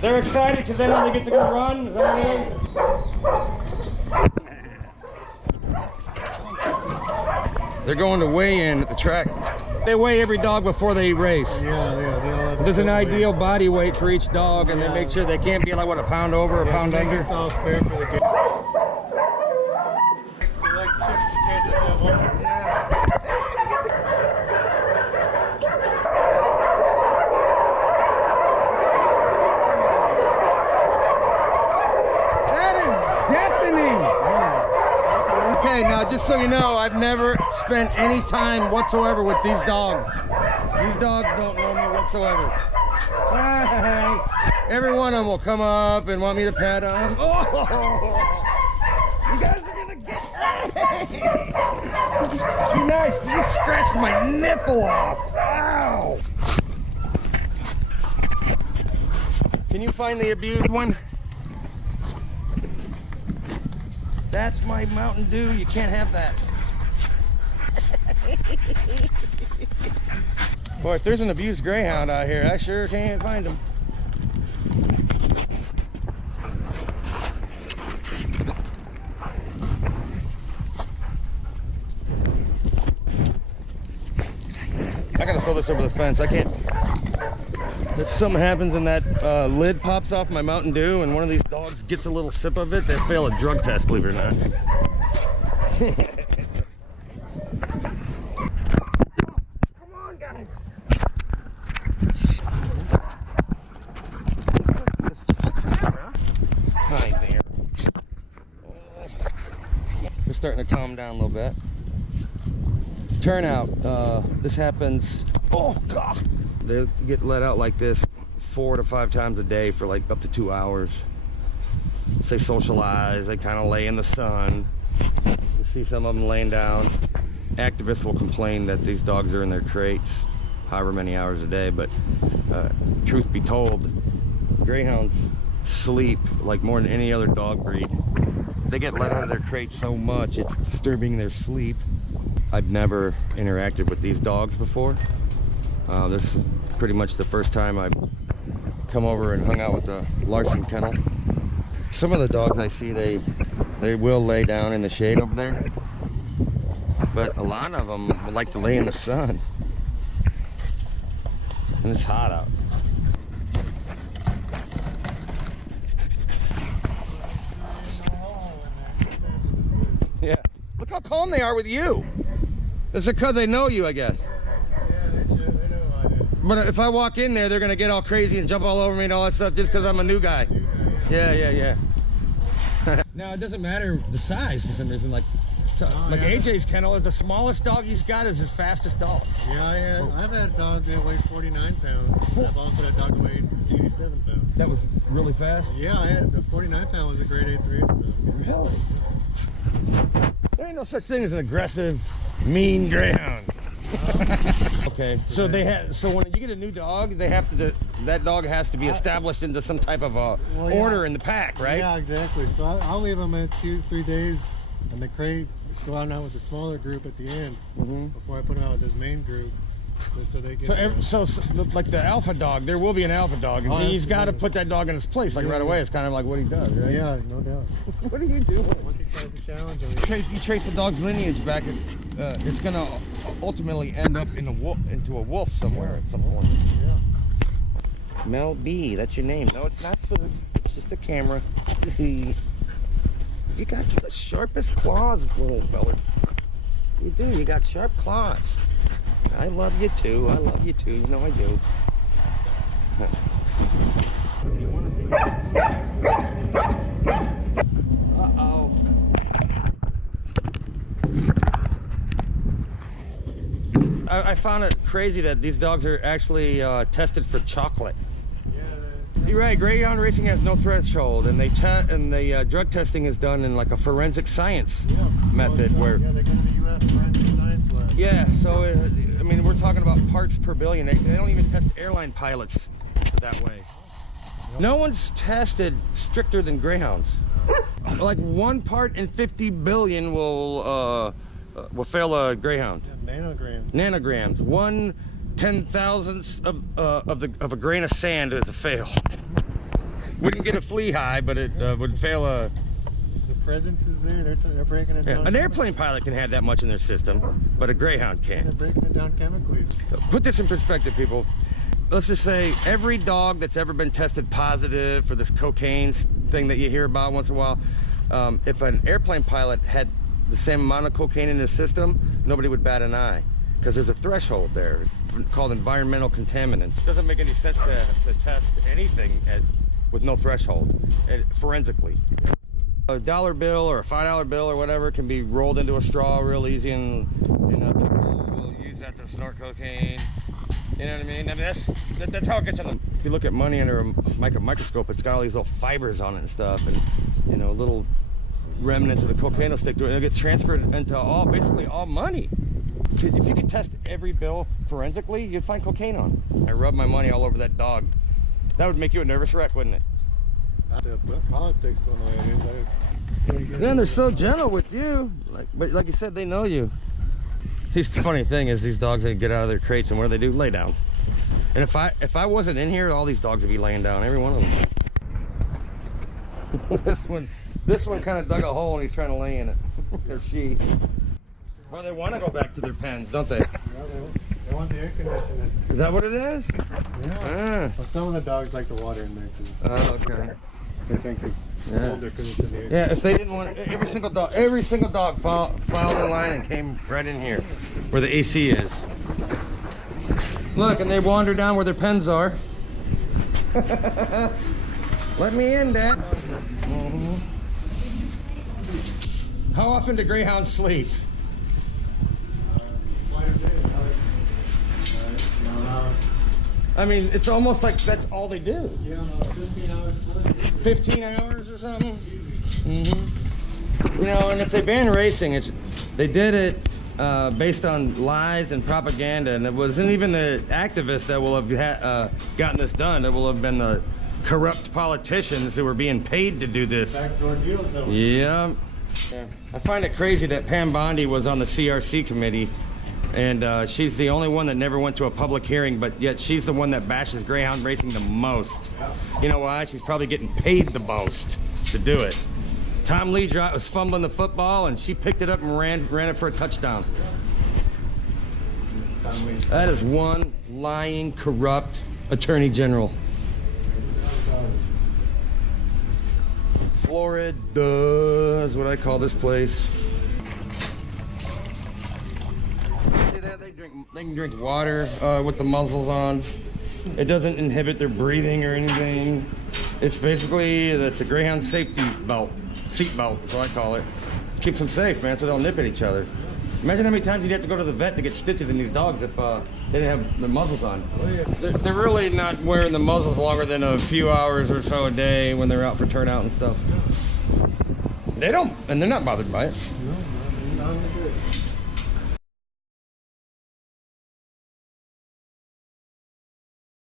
They're excited because they know they get to go run. Is that what it is? They're going to weigh in at the track. They weigh every dog before they race. Yeah. They all have There's an ideal body weight for each dog, and they make sure they can't be like, what, a pound over, a pound under? It's all fair for the game. Like chips, you can't just have one. Okay, now just so you know, I've never spent any time whatsoever with these dogs. These dogs don't know me whatsoever. Hi. Every one of them will come up and want me to pet them. Oh, you guys are gonna get. You nice. You scratched my nipple off. Ow. Can you find the abused one? That's my Mountain Dew. You can't have that. Boy, if there's an abused greyhound out here, I sure can't find him. I gotta throw this over the fence. I can't. If something happens and that lid pops off my Mountain Dew and one of these dogs gets a little sip of it, they fail a drug test, believe it or not. Come on, guys. Hi there. They're starting to calm down a little bit. Turnout. This happens. Oh, God. They get let out like this 4 to 5 times a day for like up to 2 hours. They socialize, they kind of lay in the sun. You see some of them laying down. Activists will complain that these dogs are in their crates however many hours a day, but truth be told, greyhounds sleep like more than any other dog breed. They get let out of their crates so much, it's disturbing their sleep. I've never interacted with these dogs before. This is pretty much the first time I've come over and hung out with the Larson kennel. Some of the dogs I see, they will lay down in the shade over there, but a lot of them like to lay in the sun, and it's hot out. Yeah, look how calm they are with you. It's because they know you, I guess. But if I walk in there, they're gonna get all crazy and jump all over me and all that stuff just because I'm a new guy. Yeah. Now it doesn't matter the size for some reason. Like AJ's kennel is the smallest dog he's got is his fastest dog. Yeah, I've had dogs that weigh 49 pounds. I've also had a dog that weighed 87 pounds. That was really fast? Yeah, I had a 49 pound was a grade A3. Really? There ain't no such thing as an aggressive, mean greyhound. Okay, so so when you get a new dog, they have to that dog has to be established into some type of order in the pack, right? Yeah, exactly. So I'll leave them at 2-3 days in the crate, go out with the smaller group at the end before I put them out with this main group. Just so they get so like the alpha dog, there will be an alpha dog, and he's got to put that dog in his place like right away. It's kind of like what he does, right? Yeah, no doubt. What are you doing? Once he tries to challenge him, you trace the dog's lineage back, it's gonna ultimately end up into a wolf somewhere at some point. Yeah. Mel B, that's your name. No, it's not food. It's just a camera. You got the sharpest claws, little fella. You do. You got sharp claws. I love you too. I love you too. You know I do. Uh-oh. I found it crazy that these dogs are actually tested for chocolate. You're right. Greyhound racing has no threshold, and the drug testing is done in like a forensic science method where. Yeah, they go to the U.S. forensic science lab. Yeah. So I mean, we're talking about parts per billion. They don't even test airline pilots that way. No one's tested stricter than greyhounds. Like 1 part in 50 billion will fail a greyhound. Yeah, nanograms. Nanograms. 1/10,000th of a grain of sand is a fail. wouldn't get a flea high, but it would fail a... The presence is there. They're breaking it down. An airplane pilot can have that much in their system, but a Greyhound They're can't. breaking it down chemically. Put this in perspective, people. Let's just say every dog that's ever been tested positive for this cocaine thing that you hear about once in a while, if an airplane pilot had the same amount of cocaine in his system, nobody would bat an eye, because there's a threshold there. It's called environmental contaminants. It doesn't make any sense to test anything with no threshold forensically. A dollar bill or a $5 bill or whatever can be rolled into a straw real easy, and people will use that to snort cocaine. You know what I mean? I mean, that's how it gets on them. If you look at money under a microscope, it's got all these little fibers on it and stuff, and little remnants of the cocaine will stick to it, and it gets transferred into basically all money. If you could test every bill forensically, you'd find cocaine on it. I rub my money all over that dog. That would make you a nervous wreck, wouldn't it? The politics going on. Then they're so gentle with you. But like you said, they know you. See, the funny thing is, these dogs, they get out of their crates, and what do? Lay down. And if I wasn't in here, all these dogs would be laying down, every one of them. This one kind of dug a hole, and he's trying to lay in it. Or she. Well, they want to go back to their pens, don't they? Yeah, they want the air conditioning. Is that what it is? Yeah. Well, some of the dogs like the water in there too. Oh, okay. They think it's colder because it's in the air. Yeah, if they didn't want it, every single dog filed in line and came right in here, where the AC is. Look, and they wander down where their pens are. Let me in, Dad. Mm-hmm. How often do greyhounds sleep? I mean, it's almost like that's all they do. Yeah, 15 hours. 15 hours or something? Mm-hmm. And if they ban racing, they did it based on lies and propaganda, and it wasn't even the activists that will have gotten this done. It will have been the corrupt politicians who were being paid to do this. Backdoor deals, though. Yeah. I find it crazy that Pam Bondi was on the CRC committee, and she's the only one that never went to a public hearing, but yet she's the one that bashes greyhound racing the most. You know why? She's probably getting paid the most to do it. Tom Lee was fumbling the football, and she picked it up and ran it for a touchdown. That is one lying, corrupt attorney general. Florida is what I call this place. See that? They can drink water with the muzzles on. It doesn't inhibit their breathing or anything. It's basically, that's a greyhound safety belt, seat belt, is what I call it. Keeps them safe, man, so they don't nip at each other. Imagine how many times you'd have to go to the vet to get stitches in these dogs if they didn't have the muzzles on. They're really not wearing the muzzles longer than a few hours or so a day when they're out for turnout and stuff. They don't, and they're not bothered by it. No, not good.